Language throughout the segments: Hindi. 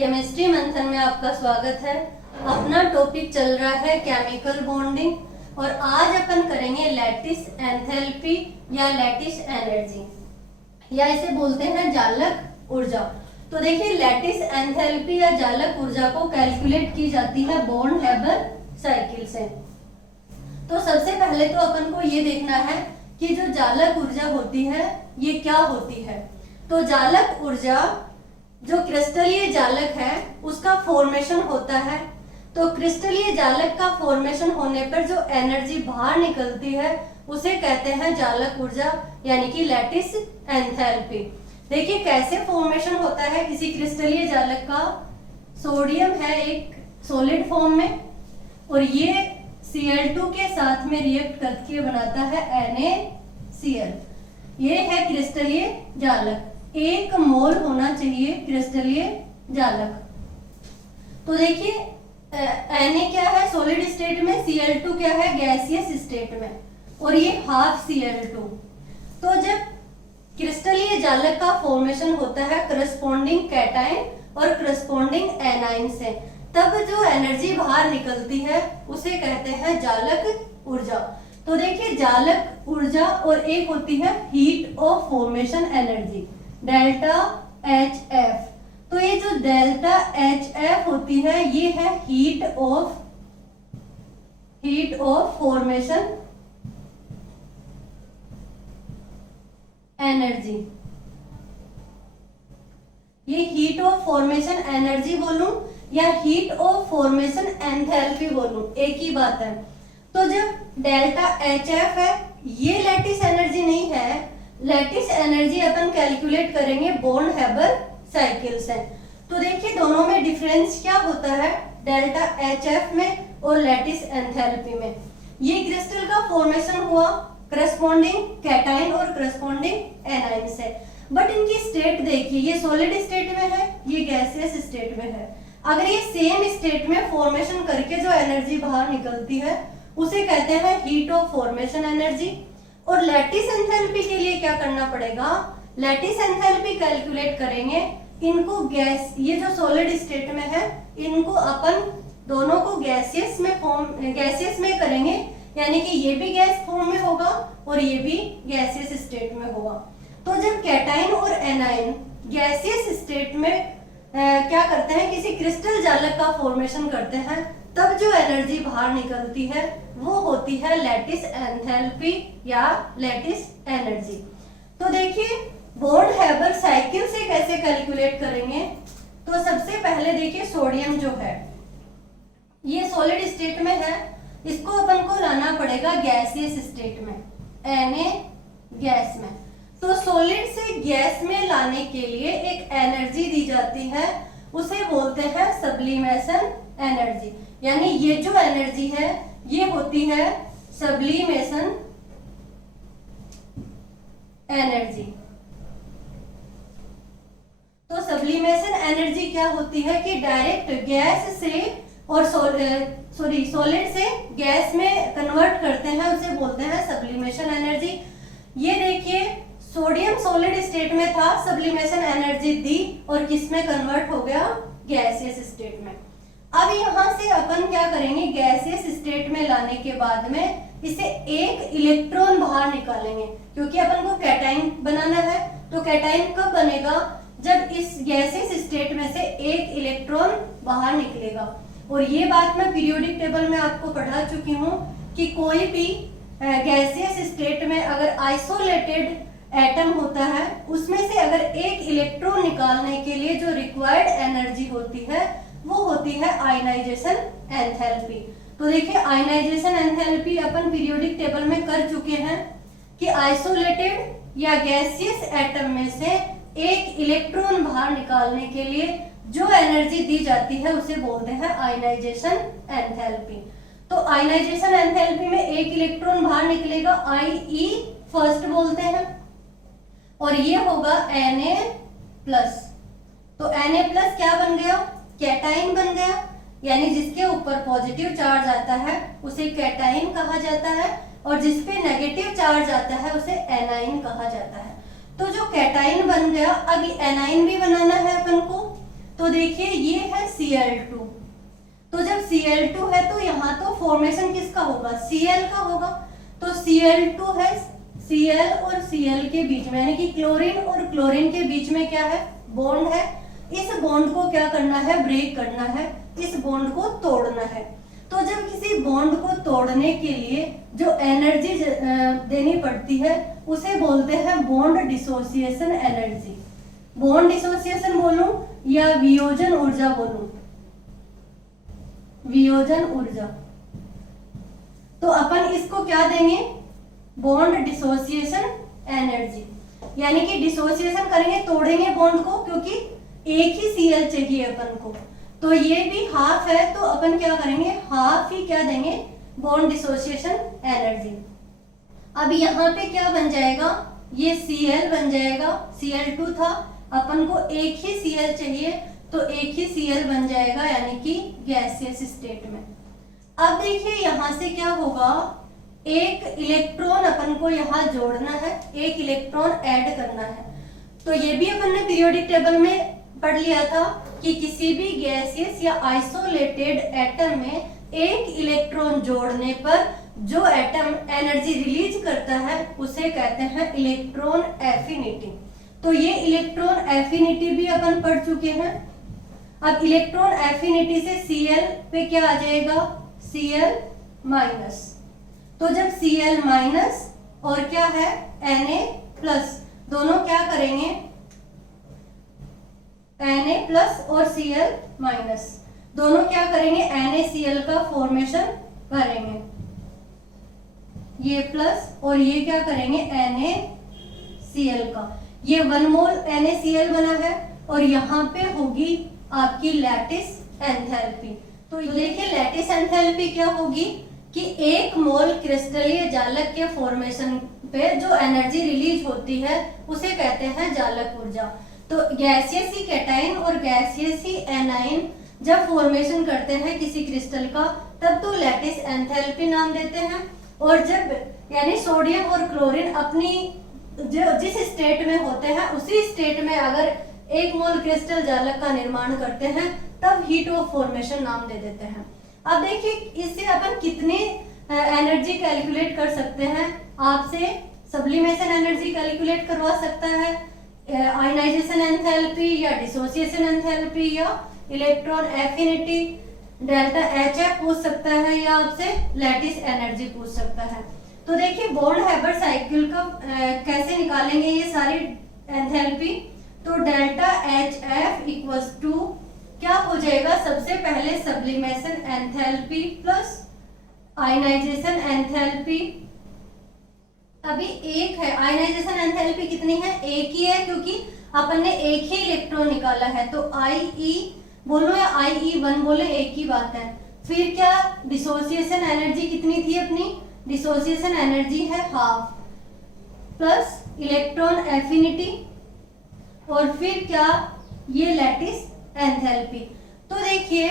केमिस्ट्री मंथन में आपका स्वागत है। अपना टॉपिक चल रहा है केमिकल बॉन्डिंग और आज अपन करेंगे लैटिस एंथैल्पी या लैटिस एनर्जी या इसे बोलते हैं जालक ऊर्जा। तो देखिए लैटिस एंथैल्पी या जालक ऊर्जा को कैलकुलेट की जाती है बॉर्न हैबर साइकिल से। तो सबसे पहले तो अपन को ये देखना है कि जो जालक ऊर्जा होती है ये क्या होती है। तो जालक ऊर्जा जो क्रिस्टलीय जालक है उसका फॉर्मेशन होता है। तो क्रिस्टलीय जालक का फॉर्मेशन होने पर जो एनर्जी बाहर निकलती है उसे कहते हैं जालक ऊर्जा यानी कि लैटिस एंथैल्पी। देखिए कैसे फॉर्मेशन होता है किसी क्रिस्टलीय जालक का। सोडियम है एक सॉलिड फॉर्म में और ये Cl2 के साथ में रिएक्ट करके बनाता है NaCl। ये है क्रिस्टलीय जालक। 1 मोल होना चाहिए क्रिस्टलीय जालक। तो देखिए Na क्या है सॉलिड स्टेट में, Cl2 क्या है गैसियस स्टेट में और ये हाफ Cl2। तो जब क्रिस्टलीय जालक का फॉर्मेशन होता है करस्पॉन्डिंग कैटायन और करस्पॉन्डिंग एनायन से, तब जो एनर्जी बाहर निकलती है उसे कहते हैं जालक ऊर्जा। तो देखिए जालक ऊर्जा और एक होती है heat of formation energy delta HF। तो ये जो डेल्टा HF होती है ये है हीट ऑफ फॉर्मेशन एनर्जी। ये हीट ऑफ फॉर्मेशन एनर्जी बोलूं या हीट ऑफ फॉर्मेशन एंथैल्पी बोलूं एक ही बात है। तो जब डेल्टा HF है ये लैटिस एनर्जी नहीं है। लैटिस एनर्जी अपन कैलकुलेट करेंगे बॉर्न हैबर साइकिल से। तो देखिए दोनों में डिफरेंस क्या होता है डेल्टा HF में और लैटिस एंथैल्पी में। ये क्रिस्टल का फॉर्मेशन हुआ करस्पॉन्डिंग कैटायन और करस्पॉन्डिंग एनायन से, बट इनकी स्टेट देखिए ये सॉलिड स्टेट में है ये गैसियस स्टेट में है। अगर ये सेम स्टेट में फॉर्मेशन करके जो एनर्जी बाहर निकलती है उसे कहते हैं हीट ऑफ फॉर्मेशन एनर्जी। और लैटिस एंथैल्पी के लिए क्या करना पड़ेगा, लैटिस एंथैल्पी कैलकुलेट करेंगे। इनको गैस ये जो सॉलिड स्टेट में है इनको अपन दोनों को गैसियस में करेंगे, यानी कि ये भी गैस फॉर्म में होगा और ये भी गैसियस स्टेट में होगा। तो जब कैटायन और एनायन गैसियस स्टेट में क्या करते हैं किसी क्रिस्टल जालक का फॉर्मेशन करते हैं, तब जो एनर्जी बाहर निकलती है वो होती है लैटिस एंथैल्पी या लैटिस एनर्जी। तो देखिए बॉर्न हैबर साइकिल से कैसे कैलकुलेट करेंगे। तो सबसे पहले देखिए सोडियम जो है ये सॉलिड स्टेट में है, इसको अपन को लाना पड़ेगा गैसियस स्टेट में Na गैस में। तो सॉलिड से गैस में लाने के लिए एक एनर्जी दी जाती है उसे बोलते हैं सब्लिमेशन एनर्जी। यानी ये जो एनर्जी है ये होती है सब्लिमेशन एनर्जी। तो सब्लिमेशन एनर्जी क्या होती है कि डायरेक्ट गैस से और सॉलिड से गैस में कन्वर्ट करते हैं उसे बोलते हैं सब्लिमेशन एनर्जी। ये देखिए सोडियम सॉलिड स्टेट में था, सब्लिमेशन एनर्जी दी और किस में कन्वर्ट हो गया गैसियस स्टेट में। अब यहाँ से अपन क्या करेंगे गैसियस स्टेट में लाने के बाद में इसे एक इलेक्ट्रॉन बाहर निकालेंगे, क्योंकि अपन को कैटायन बनाना है। तो कैटायन कब बनेगा जब इस गैसियस स्टेट में से एक इलेक्ट्रॉन बाहर निकलेगा। और ये बात मैं पीरियोडिक टेबल में आपको पढ़ा चुकी हूँ कि कोई भी गैसियस स्टेट में अगर आइसोलेटेड एटम होता है उसमें से अगर एक इलेक्ट्रॉन निकालने के लिए जो रिक्वायर्ड एनर्जी होती है वो होती है आयनाइजेशन एंथैल्पी। तो देखिए आयनाइजेशन एंथैल्पी अपन पीरियोडिक टेबल में कर चुके हैं कि आइसोलेटेड या गैसियस एटम में से एक इलेक्ट्रॉन बाहर निकालने के लिए जो एनर्जी दी जाती है उसे बोलते हैं आयनाइजेशन एंथैल्पी। तो आयनाइजेशन एंथैल्पी में एक इलेक्ट्रॉन बाहर निकलेगा IE फर्स्ट बोलते हैं और ये होगा Na+। तो Na+ क्या बन गया कैटायन बन गया, यानी जिसके ऊपर पॉजिटिव चार्ज आता है उसे कैटायन कहा जाता है और जिसपे नेगेटिव चार्ज आता है उसे एनायन कहा जाता है। तो जो कैटायन बन गया अब एनायन भी बनाना है अपन को। तो देखिए ये है Cl2। तो जब Cl2 है तो यहाँ तो फॉर्मेशन किसका होगा, Cl का होगा। तो Cl2 है, Cl और Cl के बीच में यानी कि क्लोरीन और क्लोरीन के बीच में क्या है, बॉन्ड है। इस बॉन्ड को क्या करना है, ब्रेक करना है, इस बॉन्ड को तोड़ना है। तो जब किसी बॉन्ड को तोड़ने के लिए जो एनर्जी देनी पड़ती है उसे बोलते हैं bond dissociation energy. Bond dissociation बोलूं या वियोजन ऊर्जा बोलूं, वियोजन ऊर्जा। तो अपन इसको क्या देंगे, बॉन्ड डिसोसिएशन एनर्जी, यानी कि डिसोसिएशन करेंगे, तोड़ेंगे बॉन्ड को, क्योंकि एक ही Cl चाहिए अपन को। तो ये भी हाफ है तो अपन क्या करेंगे, हाफ ही क्या देंगे, बॉन्ड डिसोसिएशन एनर्जी। अब यहाँ पे क्या बन जाएगा, ये Cl बन जाएगा, Cl2 था, अपन को एक ही Cl चाहिए तो एक ही Cl बन जाएगा, यानी कि गैसियस स्टेट में। अब देखिए यहाँ से क्या होगा, एक इलेक्ट्रॉन अपन को यहाँ जोड़ना है, एक इलेक्ट्रॉन ऐड करना है। तो ये भी अपन ने पीरियोडिक टेबल में पढ़ लिया था कि किसी भी गैसियस या आइसोलेटेड एटम में एक इलेक्ट्रॉन जोड़ने पर जो एटम एनर्जी रिलीज करता है उसे कहते हैं इलेक्ट्रॉन एफिनिटी। तो ये इलेक्ट्रॉन एफिनिटी भी अपन पढ़ चुके हैं। अब इलेक्ट्रॉन एफिनिटी से Cl पे क्या आ जाएगा, Cl माइनस। तो जब Cl माइनस और क्या है Na प्लस, दोनों क्या करेंगे, Na प्लस और Cl माइनस दोनों क्या करेंगे, NaCl का फॉर्मेशन करेंगे, ये प्लस और ये क्या करेंगे, NaCl का। ये 1 मोल NaCl बना है और यहाँ पे होगी आपकी लैटिस एंथैल्पी। तो देखिए लैटिस एंथैल्पी क्या होगी कि 1 मोल क्रिस्टलीय जालक के फॉर्मेशन पे जो एनर्जी रिलीज होती है उसे कहते हैं जालक ऊर्जा। तो गैसियस कैटाइन और गैसियस एनाइन जब फॉर्मेशन करते हैं किसी क्रिस्टल का तब तो लैटिस एंथैल्पी नाम देते हैं। और जब यानी सोडियम और क्लोरीन अपनी जो जिस स्टेट में होते हैं उसी स्टेट में अगर 1 मोल क्रिस्टल जालक का निर्माण करते हैं तब हीट ऑफ फॉर्मेशन नाम दे देते हैं। अब देखिए इससे अपन कितनी एनर्जी कैलकुलेट कर सकते हैं, आपसे सब्लिमेशन एनर्जी कैलकुलेट करवा सकता है, आयनाइजेशन एंथैल्पी या डिसोसिएशन एंथैल्पी या इलेक्ट्रॉन एफिनिटी डेल्टा HF पूछ सकता है या आपसे लैटिस एनर्जी पूछ सकता है। तो देखिए बॉन्ड हैबर साइकिल का कैसे निकालेंगे ये सारी एंथैल्पी। तो डेल्टा HF इक्वल्स टू क्या हो जाएगा, सबसे पहले sublimation enthalpy plus ionisation enthalpy. अभी एक है, आयनाइजेशन एंथैल्पी कितनी है, एक ही है क्योंकि अपन ने एक ही इलेक्ट्रॉन निकाला है। तो IE बोलो या IE1 बोले एक ही बात है। फिर क्या डिसोसिएशन एनर्जी कितनी थी अपनी, डिसोसिएशन एनर्जी है हाफ प्लस इलेक्ट्रॉन एफिनिटी और फिर क्या ये लैटिस एंथैल्पी। तो देखिए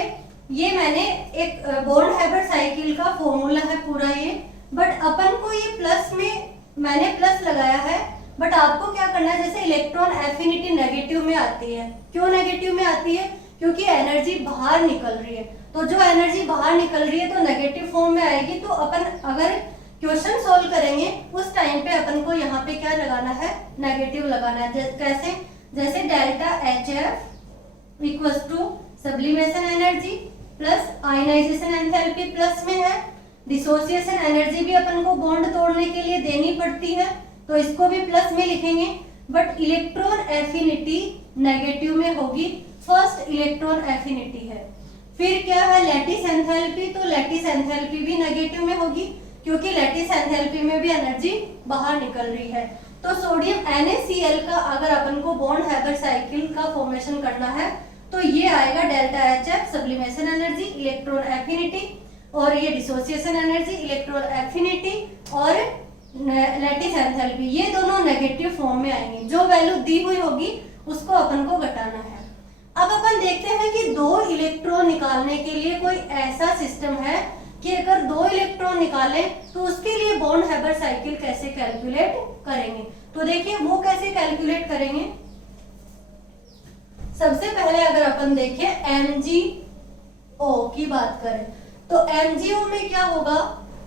ये मैंने एक बॉन्ड हैबर साइकिल का फॉर्मूला है पूरा ये, बट अपन को ये प्लस में मैंने प्लस लगाया है, बट आपको क्या करना है, जैसे इलेक्ट्रॉन एफिनिटी नेगेटिव में आती है, क्यों नेगेटिव में आती है, क्योंकि एनर्जी बाहर निकल रही है। तो जो एनर्जी बाहर निकल रही है तो नेगेटिव फॉर्म में आएगी। तो अपन अगर क्वेश्चन सॉल्व करेंगे उस टाइम पे अपन को यहाँ पे क्या लगाना है, नेगेटिव लगाना है। कैसे, जैसे delta HF equals to sublimation energy plus ionisation enthalpy plus में है, डिसोसिएशन एनर्जी भी अपन को बॉन्ड तोड़ने के लिए देनी पड़ती है तो इसको भी प्लस में लिखेंगे, बट इलेक्ट्रॉन एफिनिटी नेगेटिव में होगी, फर्स्ट इलेक्ट्रॉन एफिनिटी है। फिर क्या है लैटिस एंथैल्पी, तो लैटिस एंथैल्पी भी नेगेटिव में होगी क्योंकि लैटिस एंथैल्पी में भी एनर्जी बाहर निकल रही है। तो सोडियम NaCl का अगर अपन को बॉन्ड हैबर साइकिल का फॉर्मेशन करना है तो ये आएगा delta HF sublimation energy, electron affinity, और ये डिसोसिएशन एनर्जी, इलेक्ट्रॉन एफिनिटी और लैटिस एंथैल्पी, ये दोनों नेगेटिव फॉर्म में आएंगे। जो वैल्यू दी हुई होगी उसको अपन को घटाना है। अब अपन देखते हैं कि 2 इलेक्ट्रॉन निकालने के लिए कोई ऐसा सिस्टम है कि अगर 2 इलेक्ट्रॉन निकालें तो उसके लिए बॉन्ड हैबर साइकिल कैसे कैलकुलेट करेंगे। तो देखिए वो कैसे कैलकुलेट करेंगे, सबसे पहले अगर अपन देखें MgO की बात करें तो MgO में क्या होगा,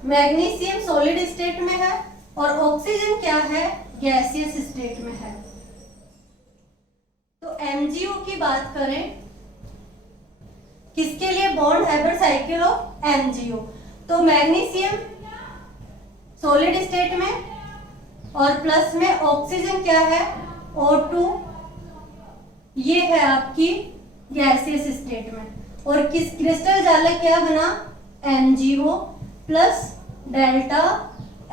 मैग्नीशियम सॉलिड स्टेट में है और ऑक्सीजन क्या है, गैसियस स्टेट में है। तो MgO की बात करें किसके लिए, bond Haber cycle of MgO। तो मैग्नीशियम सॉलिड स्टेट में और प्लस में ऑक्सीजन क्या है, O2, ये है आपकी गैसियस स्टेट में। और किस क्रिस्टल जालक क्या बना, MgO प्लस डेल्टा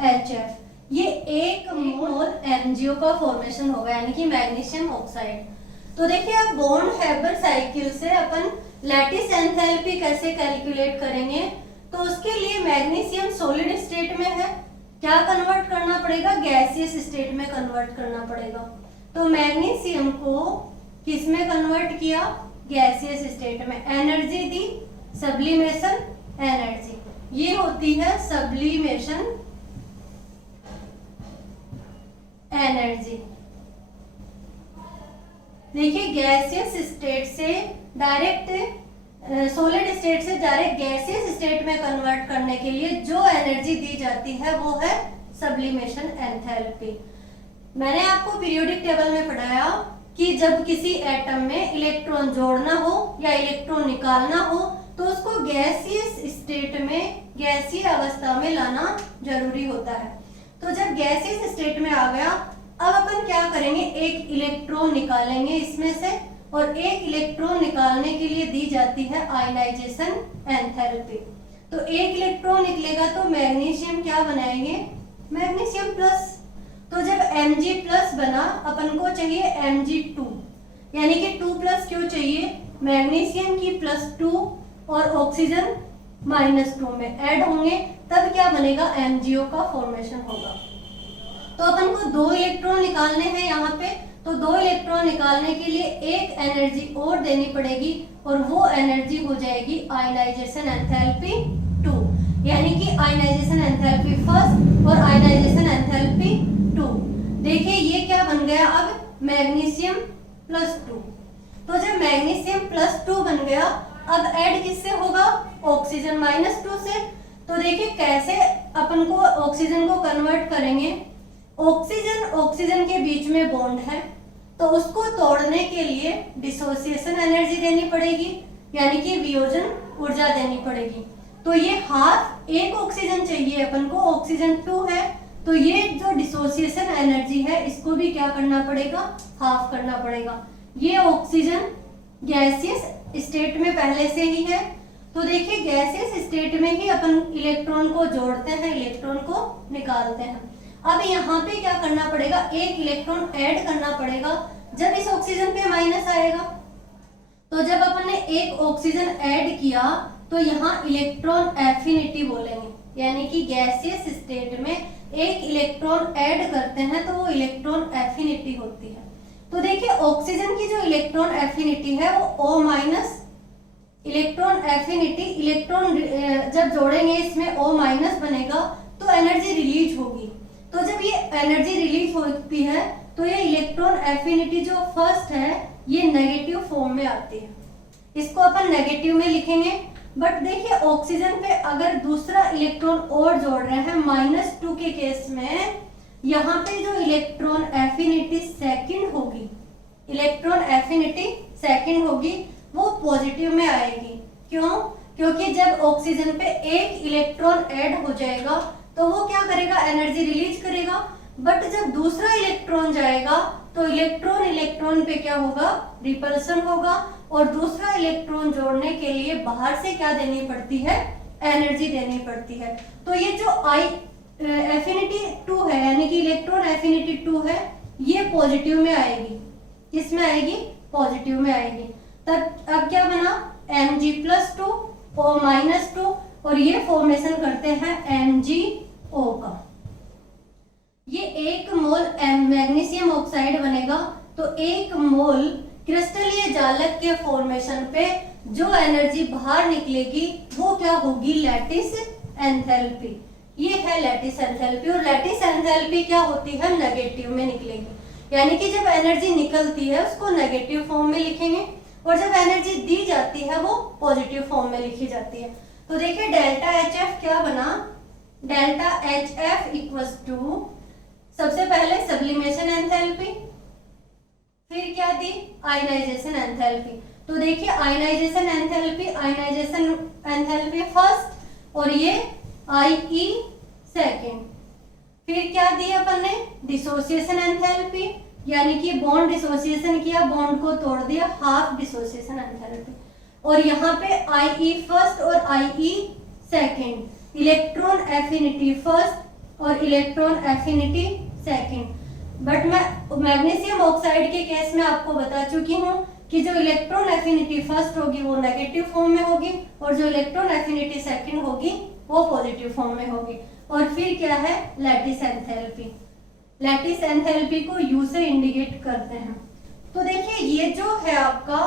HF, ये 1 मोल MgO का फॉर्मेशन होगा, यानी कि मैग्नीशियम ऑक्साइड। तो देखिए अब बॉन्ड हैबर साइकिल से अपन लैटिस एंथैल्पी कैसे कैलकुलेट करेंगे, तो उसके लिए मैग्नीशियम सॉलिड स्टेट में है, क्या कन्वर्ट करना पड़ेगा, गैसियस स्टेट में कन्वर्ट करना पड़ेगा। तो मैग्नीशियम को किस में कन्वर्ट किया, गैसियस स्टेट में, एनर्जी दी, सब्लिमेशन एनर्जी, ये होती है सब्लिमेशन एनर्जी। देखिए गैसियस स्टेट से डायरेक्ट सॉलिड स्टेट से डायरेक्ट गैसियस स्टेट में कन्वर्ट करने के लिए जो एनर्जी दी जाती है वो है सब्लिमेशन एंथैल्पी। मैंने आपको पीरियोडिक टेबल में पढ़ाया कि जब किसी एटम में इलेक्ट्रॉन जोड़ना हो या इलेक्ट्रॉन निकालना हो तो उसको गैसियस स्टेट में, गैसीय अवस्था में लाना जरूरी होता है। तो जब गैसियस स्टेट में आ गया, अब अपन क्या करेंगे, एक इलेक्ट्रॉन निकालेंगे इसमें से, और एक इलेक्ट्रॉन निकालने के लिए दी जाती है आयनाइजेशन एंथैल्पी। तो एक इलेक्ट्रॉन निकलेगा तो मैग्नीशियम क्या बनाएंगे, मैग्नीशियम प्लस। तो जब Mg प्लस बना, अपन को चाहिए Mg2, यानी कि 2 प्लस क्यों चाहिए, मैग्नीशियम की +2 और ऑक्सीजन -2 में ऐड होंगे, तब क्या बनेगा, MgO का फॉर्मेशन होगा। तो अपन को 2 इलेक्ट्रॉन निकालने हैं यहाँ पे, तो 2 इलेक्ट्रॉन निकालने के लिए एक एनर्जी और देनी पड़ेगी और वो एनर्जी हो जाएगी आयनाइजेशन एंथैल्पी 2, यानी कि आयनाइजेशन एंथैल्पी फर्स्ट और आयनाइजेशन एंथैल्पी 2। देखिए ये क्या बन गया, अब मैग्नीशियम +2। तो जब मैग्नीशियम +2 बन गया, अब ऐड किससे होगा, ऑक्सीजन -2 से। तो देखिए कैसे अपन को ऑक्सीजन को कन्वर्ट करेंगे, ऑक्सीजन के बीच में बॉन्ड है, तो उसको तोड़ने के लिए डिसोसिएशन एनर्जी देनी पड़ेगी, यानी कि वियोजन ऊर्जा देनी पड़ेगी। तो ये हाफ, एक ऑक्सीजन चाहिए अपन को, ऑक्सीजन 2 है, तो ये जो डिसोसिएशन एनर्जी है इसको भी क्या करना पड़ेगा, हाफ करना पड़ेगा। ये ऑक्सीजन गैसियस स्टेट में पहले से ही है, तो देखिए गैसियस स्टेट में ही अपन इलेक्ट्रॉन को जोड़ते हैं, इलेक्ट्रॉन को निकालते हैं। अब यहाँ पे क्या करना पड़ेगा, एक इलेक्ट्रॉन ऐड करना पड़ेगा जब इस ऑक्सीजन पे माइनस आएगा। तो जब अपन ने एक ऑक्सीजन ऐड किया तो यहाँ इलेक्ट्रॉन एफिनिटी बोलेंगे, यानी कि गैसियस स्टेट में एक इलेक्ट्रॉन ऐड करते हैं तो वो इलेक्ट्रॉन एफिनिटी होती है। तो देखिए ऑक्सीजन की जो इलेक्ट्रॉन एफिनिटी है वो O-, इलेक्ट्रॉन एफिनिटी, इलेक्ट्रॉन जब जोड़ेंगे इसमें O- बनेगा तो एनर्जी रिलीज होगी। तो जब ये एनर्जी रिलीज होती है तो ये इलेक्ट्रॉन एफिनिटी जो फर्स्ट है ये नेगेटिव फॉर्म में आती है, इसको अपन नेगेटिव में लिखेंगे। बट देखिए ऑक्सीजन पे अगर दूसरा इलेक्ट्रॉन और जोड़ रहे हैं -2 के केस में, यहाँ पे जो इलेक्ट्रॉन एफिनिटी सेकंड होगी, इलेक्ट्रॉन एफिनिटी सेकंड होगी, वो पॉजिटिव में आएगी। क्यों, क्योंकि जब ऑक्सीजन पे एक इलेक्ट्रॉन ऐड हो जाएगा तो वो क्या करेगा, एनर्जी रिलीज करेगा। बट जब दूसरा इलेक्ट्रॉन जाएगा तो इलेक्ट्रॉन पे क्या होगा, रिपल्सन होगा, और दूसरा इलेक्ट्रॉन जोड़ने के लिए बाहर से क्या देनी पड़ती है, एनर्जी देनी पड़ती है। तो ये जो एफिनिटी 2 है, यानी कि इलेक्ट्रॉन एफिनिटी 2 है, ये पॉजिटिव में आएगी, किसमें आएगी, पॉजिटिव में आएगी। तब अब क्या बना, Mg+2 O-2, और ये फॉर्मेशन करते हैं MgO का। ये 1 मोल मैग्नीशियम ऑक्साइड बनेगा। तो 1 मोल क्रिस्टलीय जालक के फॉर्मेशन पे जो एनर्जी बाहर निकलेगी वो क्या होगी, लैटिस एंथैल्पी। ये है लैटिस एंथैल्पी, और लैटिस एंथैल्पी क्या होती है, नेगेटिव में निकलेगी, यानी कि जब एनर्जी निकलती है उसको नेगेटिव फॉर्म में लिखेंगे और जब एनर्जी दी जाती है वो पॉजिटिव फॉर्म में लिखी जाती है। तो देखिए डेल्टा एच एफ क्या बना, delta H F equals to सबसे पहले सब्लिमेशन एंथैल्पी, फिर क्या दी आयनाइजेशन एंथैल्पी। तो देखिए आयनाइजेशन एंथैल्पी फर्स्ट और ये IE सेकेंड। फिर क्या दी अपन ने डिसोसिएशन एंथैल्पी, यानी कि बॉन्ड डिसोसिएशन किया, बॉन्ड को तोड़ दिया, हाफ डिसोसिएशन एंथैल्पी। और यहाँ पे IE फर्स्ट और IE second, electron affinity first और इलेक्ट्रॉन एफिनिटी सेकेंड। बट मैं मैग्नीशियम ऑक्साइड के केस में आपको बता चुकी हूँ कि जो इलेक्ट्रॉन एफिनिटी फर्स्ट होगी वो नेगेटिव फॉर्म में होगी और जो इलेक्ट्रॉन एफिनिटी सेकेंड होगी वो पॉजिटिव फॉर्म में होगी। और फिर क्या है लैटिस एंथैल्पी, लैटिस एंथैल्पी को U से इंडिकेट करते हैं। तो देखिए ये जो है आपका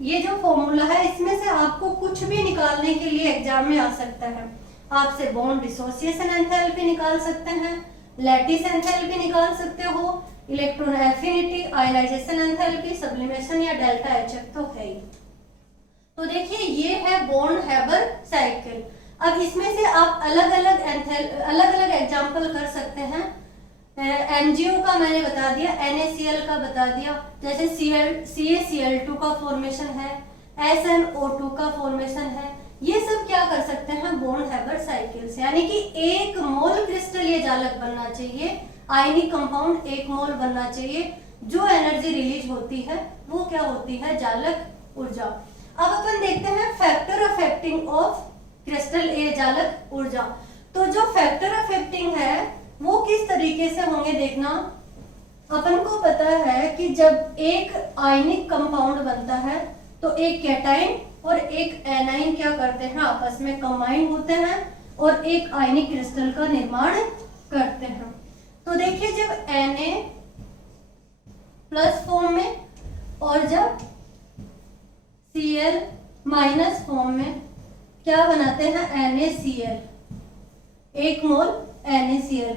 ये जो फॉर्मूला है इसमें से आपको कुछ भी निकालने के लिए एग्जाम में आ सकता है। आपसे बॉन्ड डिसोसिएशन एंथैल्पी निकाल सकते हैं, लैटिस एंथैल्पी निकाल सकते हो, electron affinity, ionisation enthalpy, sublimation या डेल्टा एचएफ तो है ही। तो देखिए ये है बॉन्ड हैबर साइकिल। अब इसमें से आप अलग अलग एग्जांपल कर सकते हैं। MgO का मैंने बता दिया, NaCl का बता दिया, जैसे CaCl2 का फॉर्मेशन है, SnO2 का फॉर्मेशन है। ये सब क्या कर सकते हैं बॉन्ड हैबर साइकिल से, यानी कि 1 मोल क्रिस्टल ये जालक बनना चाहिए, आयनिक कंपाउंड 1 मोल बनना चाहिए। जो एनर्जी रिलीज होती है वो क्या होती है जालक ऊर्जा। अब अपन देखते हैं फैक्टर अफेक्टिंग ऑफ क्रिस्टल ए जालक ऊर्जा। तो जो फैक्टर अफेक्टिंग है वो किस तरीके से होंगे देखना। अपन को पता है कि जब एक आयनिक कंपाउंड बनता है तो एक कैटाइन और एक एनाइन क्या करते हैं आपस में कंबाइन होते हैं और एक आयनिक क्रिस्टल का निर्माण करते हैं। तो देखिए जब Na प्लस फॉर्म में और जब Cl माइनस फॉर्म में क्या बनाते हैं NaCl, 1 मोल NaCl।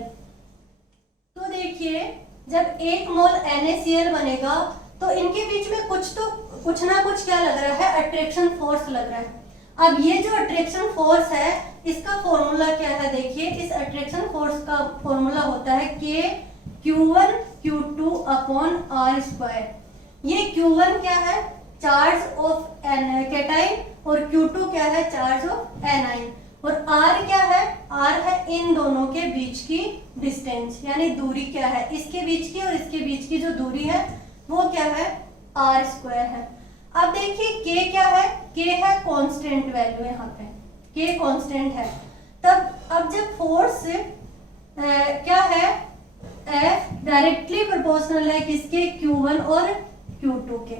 तो देखिए जब 1 मोल NaCl बनेगा तो इनके बीच में कुछ ना कुछ क्या लग रहा है अट्रैक्शन फोर्स लग रहा है। अब ये जो अट्रैक्शन फोर्स है इसका फॉर्मूला क्या है देखिए, इस अट्रैक्शन फोर्स का फॉर्मूला होता है K Q1 Q2 upon R square. ये Q1 क्या है चार्ज ऑफ कैटाइन और Q2 क्या है चार्ज ऑफ एनाइन और R क्या है, R है इन दोनों के बीच की डिस्टेंस, यानी दूरी क्या है इसके बीच की और इसके बीच की जो दूरी है वो क्या है R स्क्वायर है। अब देखिए K क्या है, K है कांस्टेंट वैल्यू, यहाँ पे K कांस्टेंट है। तब अब जब फोर्स क्या है F डायरेक्टली प्रोपोर्शनल है किसके Q1 और Q2 के।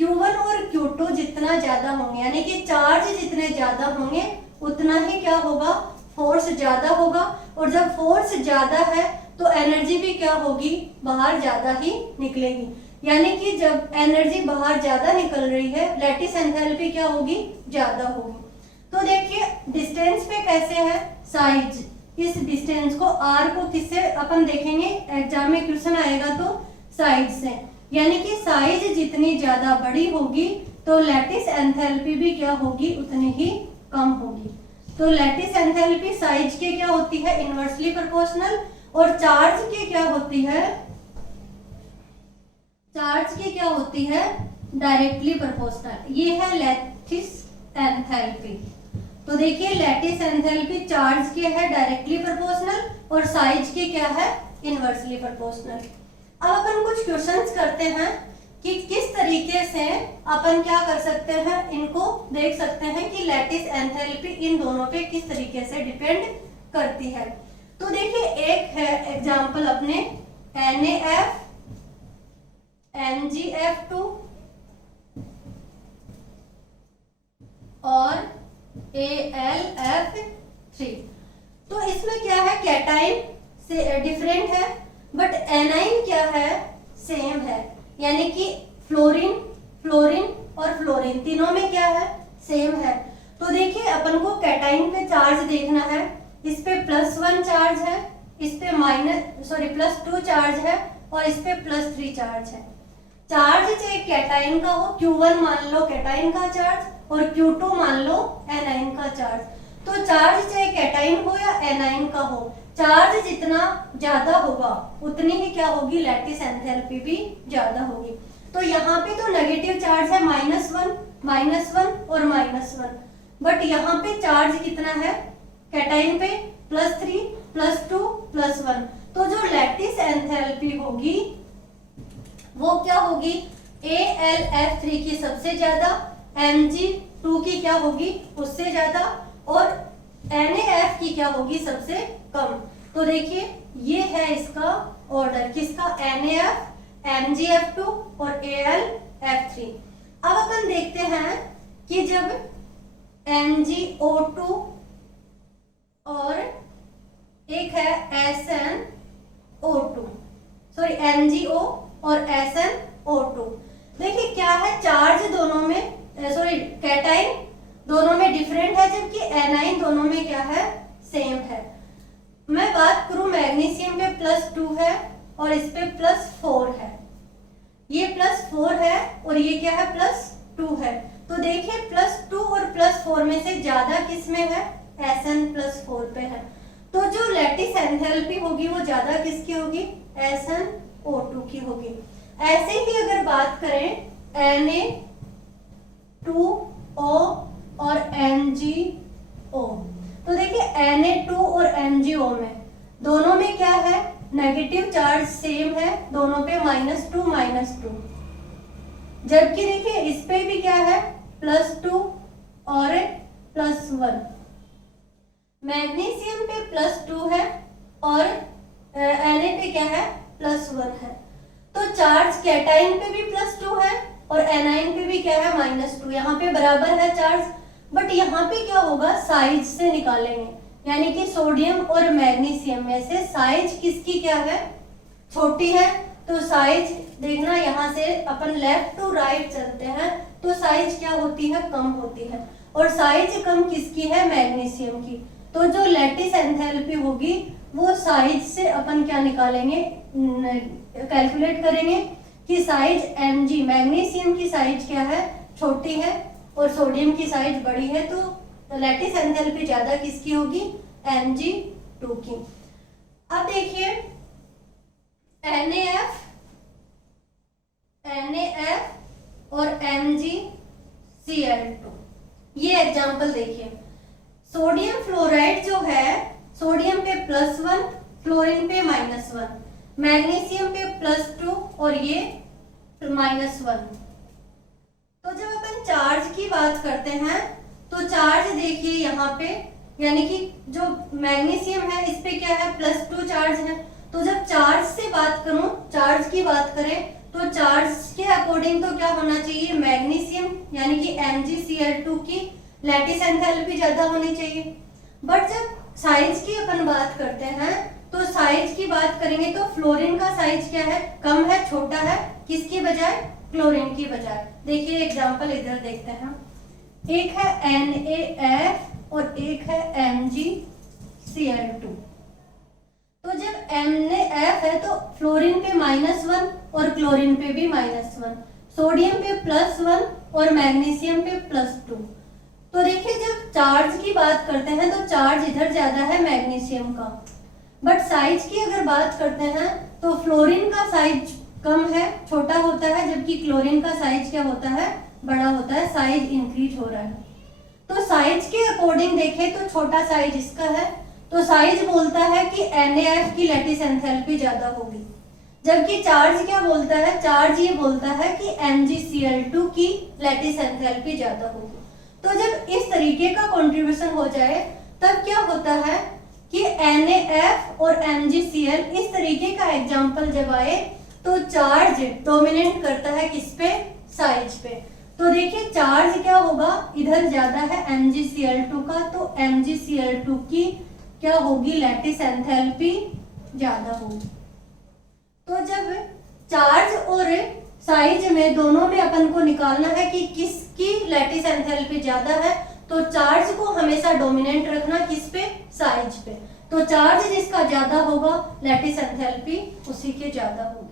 Q1 और Q2 जितना ज्यादा होंगे यानी कि चार्ज जितने ज्यादा होंगे उतना ही क्या होगा फोर्स ज्यादा होगा और जब फोर्स ज्यादा है तो एनर्जी भी क्या होगी बाहर ज्यादा ही निकलेगी, यानी कि जब एनर्जी बाहर ज्यादा निकल रही है लैटिस एंथैल्पी क्या होगी ज्यादा होगी। तो देखिए डिस्टेंस पे कैसे है साइज, इस डिस्टेंस को R को किससे अपन देखेंगे एग्जाम में क्वेश्चन आएगा तो साइज से, यानी कि साइज जितनी ज्यादा बड़ी होगी तो लैटिस एंथैल्पी भी क्या होगी उतनी ही कम होगी। तो लैटिस एंथैल्पी साइज के क्या होती है इनवर्सली प्रोपोर्शनल और चार्ज के क्या होती है, चार्ज की क्या होती है डायरेक्टली प्रोपोर्शनल। ये है लैटिस एंथैल्पी। तो देखिए लैटिस एंथैल्पी चार्ज के है डायरेक्टली प्रोपोर्शनल और साइज के क्या है इनवर्सली प्रोपोर्शनल। अब अपन कुछ क्वेश्चंस करते हैं कि किस तरीके से अपन क्या कर सकते हैं, इनको देख सकते हैं कि लैटिस एंथैल्पी इन दोनों पे किस तरीके से डिपेंड करती है। तो देखिए एक है एग्जांपल अपने NaF NgF2 और AlF3। तो इसमें क्या है कैटाइन से डिफरेंट है बट एनाइन क्या है सेम है, यानी कि फ्लोरीन और फ्लोरीन तीनों में क्या है सेम है। तो देखिए अपन को कैटाइन पे चार्ज देखना है, इस पे +1 चार्ज है, इस पे +2 चार्ज है और इस पे +3 चार्ज है। चार्ज चाहे कैटाइन का हो, Q1 मान लो कैटाइन का चार्ज और Q2 मान लो एनाइन का चार्ज। तो चार्ज चाहे कैटाइन हो या एनाइन का हो, चार्ज जितना ज्यादा होगा उतनी ही क्या होगी, लैटिस एंथैल्पी भी ज्यादा होगी। तो यहाँ पे तो नेगेटिव चार्ज है -1 और -1, बट यहाँ पे चार्ज कितना है कैटाइन पे, +3 +2 +1। तो जो लैटिस एंथैल्पी होगी वो क्या होगी, AlF3 की सबसे ज्यादा, Mg2 की क्या होगी उससे ज्यादा, और NaF की क्या होगी सबसे कम। तो देखिए ये है इसका ऑर्डर, किसका, NaF, MgF2 और AlF3। अब अपन देखते हैं कि जब MgO2 और एक है SnO2, सॉरी MgO और SnO2, देखिए क्या है, चार्ज दोनों में, सॉरी कैटाइन दोनों में डिफरेंट है, जबकि एनाइन दोनों में क्या है, सेम है। मैं बात करूं मैग्नीशियम पे +2 है और इस पे +4 है, ये +4 है और ये क्या है +2 है। तो देखिए +2 और +4 में से ज्यादा किस में है, Sn+4 पे है। तो जो लैटिस एंथैल्पी होगी वो ज्यादा किसकी होगी, SnO2 की होगी। ऐसे ही अगर बात करें Na2O और MgO, तो देखिए Na2 और MgO में दोनों में क्या है, नेगेटिव चार्ज सेम है, दोनों पे -2 जबकि देखिए इस पे भी क्या है +2 और +1। मैग्नीशियम पे +2 है और Na पे क्या है +1 है। तो चार्ज कैटाइन पे भी +2 है और एनाइन पे भी क्या है -2, यहाँ पे बराबर है चार्ज, बट यहाँ पे क्या होगा, साइज से निकालेंगे, यानी कि सोडियम और मैग्नीशियम में से साइज किसकी क्या है, छोटी है। तो साइज देखना, यहाँ से अपन लेफ्ट टू राइट चलते हैं तो साइज क्या होती है, कम होती है, और साइज कम किसकी है, मैग्नीशियम की। तो जो लैटिस एंथैल्पी होगी वो साइज से अपन क्या निकालेंगे, कैलकुलेट करेंगे कि साइज Mg, मैग्नीशियम की साइज क्या है, छोटी है और सोडियम की साइज बड़ी है, तो लैटिस एंथैल्पी ज्यादा किसकी होगी, Mg2 की। अब देखिए NaF और MgCl2, ये एग्जांपल देखिए। सोडियम फ्लोराइड जो है, सोडियम पे +1, फ्लोरीन पे -1, मैग्नीशियम पे +2 और ये -1। तो जब अपन चार्ज की बात करते हैं तो चार्ज देखिए यहाँ पे, यानी कि जो मैग्नीशियम है इस पे क्या है, +2 चार्ज है। तो जब चार्ज से बात करूं, चार्ज की बात करें तो चार्ज के अकॉर्डिंग तो क्या होना चाहिए, मैग्नीशियम यानी कि MgCl2 की लैटिस एंथैल्पी ज्यादा होनी चाहिए। बट जब साइज की अपन बात करते हैं तो साइज की बात करेंगे तो फ्लोरीन का साइज क्या है, कम है, छोटा है, किसकी बजाय, क्लोरीन की बजाय। देखिए एग्जांपल इधर देखते हैं, एक है NaF और एक है MgCl2। तो जब NaF है तो फ्लोरीन पे -1 और क्लोरीन पे भी -1, सोडियम पे +1 और मैग्नीशियम पे +2। तो देखिए जब चार्ज की बात करते हैं तो चार्ज इधर ज्यादा है मैग्नीशियम का, बट साइज की अगर बात करते हैं तो फ्लोरीन का साइज कम है, छोटा होता है, जबकि क्लोरीन का साइज क्या होता है, बड़ा होता है, साइज इंक्रीज हो रहा है। तो साइज के अकॉर्डिंग देखें तो छोटा साइज इसका है, तो साइज बोलता है कि NaF की लैटिस एंथैल्पी ज्यादा होगी, जबकि चार्ज क्या बोलता है, चार्ज ये बोलता है कि MgCl2 की लैटिस एंथैल्पी ज्यादा होगी। तो जब इस तरीके का कंट्रीब्यूशन हो जाए तब क्या होता है कि NaF और MgCl, इस तरीके का एग्जाम्पल जब आए तो चार्ज डोमिनेट करता है किस पे, साइज पे। तो देखिए चार्ज क्या होगा, इधर ज्यादा है MgCl2 का, तो MgCl2 की क्या होगी, लैटिस एंथैल्पी ज्यादा होगी। तो जब चार्ज और साइज में दोनों में अपन को निकालना है कि किसकी लैटिस एंथैल्पी ज्यादा है, तो चार्ज को हमेशा डोमिनेंट रखना किस पे, साइज पे। तो चार्ज जिसका ज्यादा होगा लैटिस एंथैल्पी उसी के ज्यादा होगी।